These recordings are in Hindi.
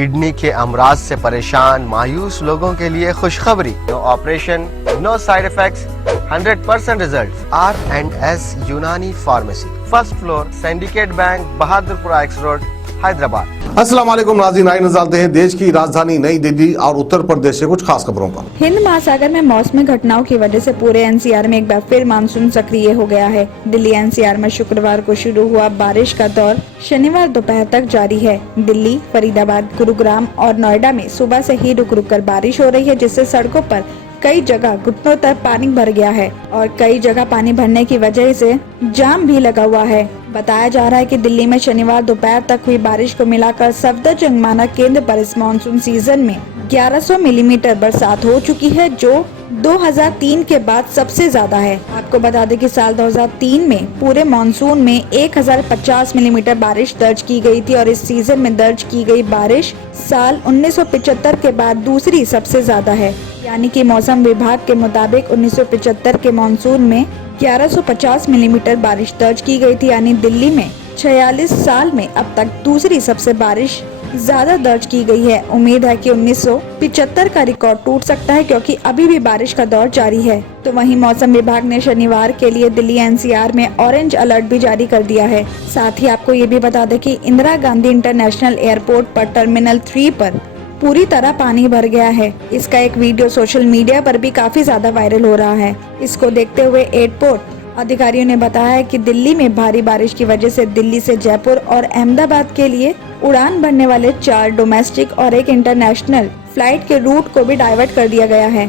किडनी के अमराज से परेशान मायूस लोगों के लिए खुशखबरी। No operation, no side effects, 100% result. R&S Unani pharmacy, first floor, Syndicate Bank, Bahadurpura X road, Hyderabad. अस्सलाम वालेकुम नाज़रीन, आइए नजर डालते हैं देश की राजधानी नई दिल्ली और उत्तर प्रदेश से कुछ खास खबरों पर। हिंद महासागर में मौसमी घटनाओं की वजह से पूरे एनसीआर में एक बार फिर मानसून सक्रिय हो गया है। दिल्ली एनसीआर में शुक्रवार को शुरू हुआ बारिश का दौर शनिवार दोपहर तक जारी है। दिल्ली, फरीदाबाद, गुरुग्राम और नोएडा में सुबह से ही रुक रुक कर बारिश हो रही है, जिससे सड़कों पर कई जगह घुटनों तक पानी भर गया है और कई जगह पानी भरने की वजह से जाम भी लगा हुआ है। बताया जा रहा है कि दिल्ली में शनिवार दोपहर तक हुई बारिश को मिलाकर सफदरजंग मानक केंद्र पर इस मानसून सीजन में 1100 मिलीमीटर बरसात हो चुकी है, जो 2003 के बाद सबसे ज्यादा है। आपको बता दें कि साल 2003 में पूरे मानसून में 1050 मिलीमीटर बारिश दर्ज की गई थी और इस सीजन में दर्ज की गई बारिश साल 1975 के बाद दूसरी सबसे ज्यादा है। यानी कि मौसम विभाग के मुताबिक 1975 के मानसून में 1150 मिलीमीटर बारिश दर्ज की गई थी, यानी दिल्ली में 46 साल में अब तक दूसरी सबसे बारिश ज्यादा दर्ज की गई है। उम्मीद है कि 1975 का रिकॉर्ड टूट सकता है, क्योंकि अभी भी बारिश का दौर जारी है। तो वहीं मौसम विभाग ने शनिवार के लिए दिल्ली एनसीआर में ऑरेंज अलर्ट भी जारी कर दिया है। साथ ही आपको ये भी बता दें कि इंदिरा गांधी इंटरनेशनल एयरपोर्ट पर टर्मिनल 3 पर पूरी तरह पानी भर गया है। इसका एक वीडियो सोशल मीडिया पर भी काफी ज्यादा वायरल हो रहा है। इसको देखते हुए एयरपोर्ट अधिकारियों ने बताया है कि दिल्ली में भारी बारिश की वजह से दिल्ली से जयपुर और अहमदाबाद के लिए उड़ान भरने वाले 4 डोमेस्टिक और 1 इंटरनेशनल फ्लाइट के रूट को भी डाइवर्ट कर दिया गया है।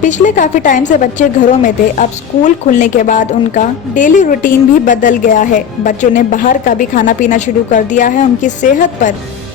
पिछले काफी टाइम से बच्चे घरों में थे, अब स्कूल खुलने के बाद उनका डेली रूटीन भी बदल गया है। बच्चों ने बाहर का भी खाना पीना शुरू कर दिया है, उनकी सेहत पर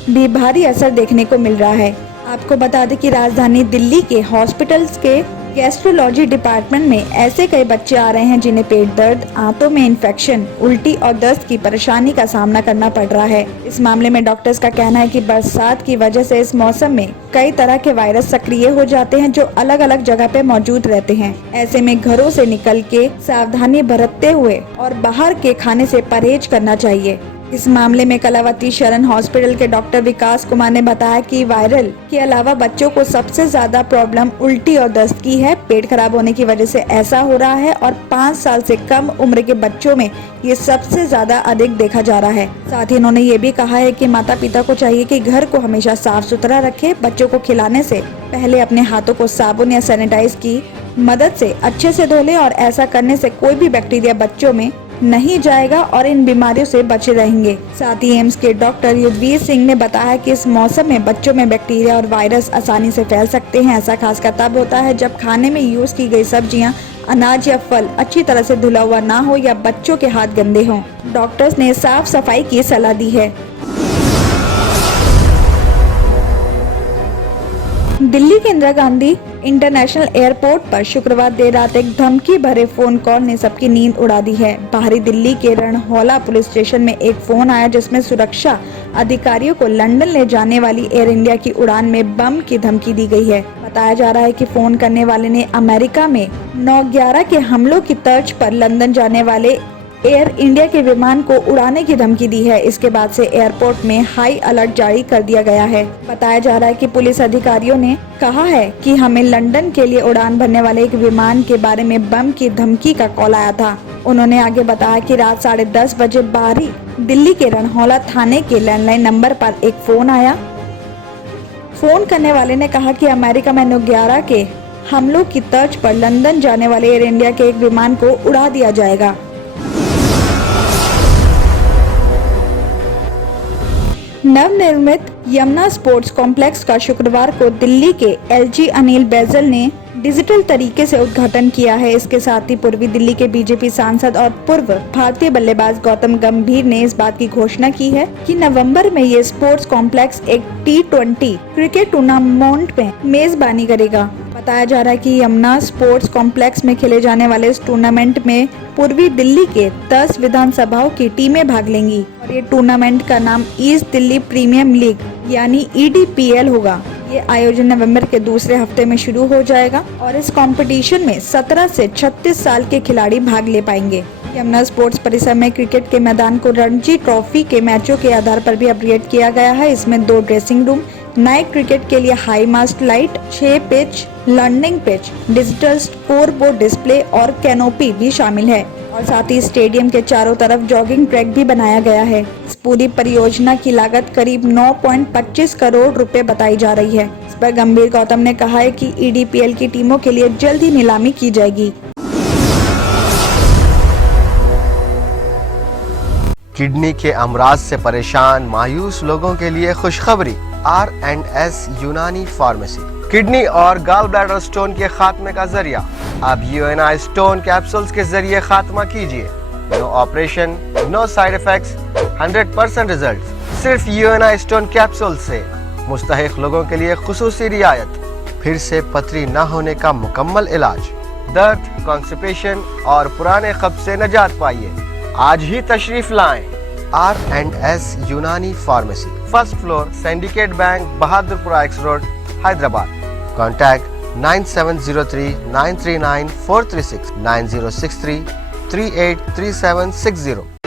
भी भारी असर देखने को मिल रहा है। आपको बता दें कि राजधानी दिल्ली के हॉस्पिटल्स के गैस्ट्रोलॉजी डिपार्टमेंट में ऐसे कई बच्चे आ रहे हैं जिन्हें पेट दर्द, आंतों में इन्फेक्शन, उल्टी और दस्त की परेशानी का सामना करना पड़ रहा है। इस मामले में डॉक्टर्स का कहना है कि बरसात की वजह से इस मौसम में कई तरह के वायरस सक्रिय हो जाते हैं, जो अलग अलग जगह पे मौजूद रहते हैं। ऐसे में घरों से निकल के सावधानी बरतते हुए और बाहर के खाने से परहेज करना चाहिए। इस मामले में कलावती शरण हॉस्पिटल के डॉक्टर विकास कुमार ने बताया कि वायरल के अलावा बच्चों को सबसे ज्यादा प्रॉब्लम उल्टी और दस्त की है। पेट खराब होने की वजह से ऐसा हो रहा है और 5 साल से कम उम्र के बच्चों में ये सबसे ज्यादा अधिक देखा जा रहा है। साथ ही उन्होंने ये भी कहा है कि माता पिता को चाहिए कि घर को हमेशा साफ सुथरा रखे। बच्चों को खिलाने से पहले अपने हाथों को साबुन या सैनिटाइज की मदद से अच्छे से धो ले और ऐसा करने से कोई भी बैक्टीरिया बच्चों में नहीं जाएगा और इन बीमारियों से बचे रहेंगे। साथ ही एम्स के डॉक्टर युद्धवीर सिंह ने बताया कि इस मौसम में बच्चों में बैक्टीरिया और वायरस आसानी से फैल सकते हैं। ऐसा खासकर तब होता है जब खाने में यूज की गई सब्जियां, अनाज या फल अच्छी तरह से धुला हुआ ना हो या बच्चों के हाथ गंदे हों। डॉक्टर्स ने साफ सफाई की सलाह दी है। दिल्ली के इंदिरा गांधी इंटरनेशनल एयरपोर्ट पर शुक्रवार देर रात एक धमकी भरे फोन कॉल ने सबकी नींद उड़ा दी है। बाहरी दिल्ली के रणहौला पुलिस स्टेशन में एक फोन आया, जिसमें सुरक्षा अधिकारियों को लंदन ले जाने वाली एयर इंडिया की उड़ान में बम की धमकी दी गई है। बताया जा रहा है कि फोन करने वाले ने अमेरिका में 9/11 के हमलों की तर्ज पर लंदन जाने वाले एयर इंडिया के विमान को उड़ाने की धमकी दी है। इसके बाद से एयरपोर्ट में हाई अलर्ट जारी कर दिया गया है। बताया जा रहा है कि पुलिस अधिकारियों ने कहा है कि हमें लंदन के लिए उड़ान भरने वाले एक विमान के बारे में बम की धमकी का कॉल आया था। उन्होंने आगे बताया कि रात 10:30 बजे बाहरी दिल्ली के रणहौला थाने के लैंडलाइन नंबर पर एक फोन आया। फोन करने वाले ने कहा कि अमेरिका में 9/11 के हमलों की तर्ज पर लंदन जाने वाले एयर इंडिया के एक विमान को उड़ा दिया जाएगा। नवनिर्मित यमुना स्पोर्ट्स कॉम्प्लेक्स का शुक्रवार को दिल्ली के एलजी अनिल बैजल ने डिजिटल तरीके से उद्घाटन किया है। इसके साथ ही पूर्वी दिल्ली के बीजेपी सांसद और पूर्व भारतीय बल्लेबाज गौतम गंभीर ने इस बात की घोषणा की है कि नवंबर में ये स्पोर्ट्स कॉम्प्लेक्स एक T20 क्रिकेट टूर्नामेंट में मेजबानी करेगा। बताया जा रहा है कि यमुना स्पोर्ट्स कॉम्प्लेक्स में खेले जाने वाले इस टूर्नामेंट में पूर्वी दिल्ली के 10 विधानसभाओं की टीमें भाग लेंगी और ये टूर्नामेंट का नाम ईस्ट दिल्ली प्रीमियम लीग यानी EDPL होगा। ये आयोजन नवंबर के दूसरे हफ्ते में शुरू हो जाएगा और इस कंपटीशन में 17 से 36 साल के खिलाड़ी भाग ले पाएंगे। यमुना स्पोर्ट्स परिसर में क्रिकेट के मैदान को रणजी ट्रॉफी के मैचों के आधार पर भी अपग्रेड किया गया है। इसमें 2 ड्रेसिंग रूम, नाइट क्रिकेट के लिए high mast light, 6 pitch, learning pitch, digital score board display और कैनोपी भी शामिल है और साथ ही स्टेडियम के चारों तरफ जॉगिंग ट्रैक भी बनाया गया है। इस पूरी परियोजना की लागत करीब 9.25 करोड़ रुपए बताई जा रही है। इस पर गंभीर गौतम ने कहा है कि EDPL की टीमों के लिए जल्द ही नीलामी की जाएगी। किडनी के अमराज से परेशान मायूस लोगों के लिए खुशखबरी। R&S यूनानी फार्मेसी किडनी और गॉल ब्लैडर स्टोन के खात्मे का जरिया। अब UNI स्टोन कैप्सूल्स के जरिए खात्मा कीजिए। No operation, no side effects, 100% result. सिर्फ UNI स्टोन कैप्सूल से मुस्तहिक लोगों के लिए खुसूसी रियायत। फिर से पथरी न होने का मुकम्मल इलाज। दर्द, कॉन्स्टिपेशन और पुराने कब्ज से निजात पाइए। आज ही तशरीफ लाएं। R&S Unani pharmacy, first floor, Syndicate Bank, Bahadurpura X road, Hyderabad. Contact 9703 939 436 9063 383760।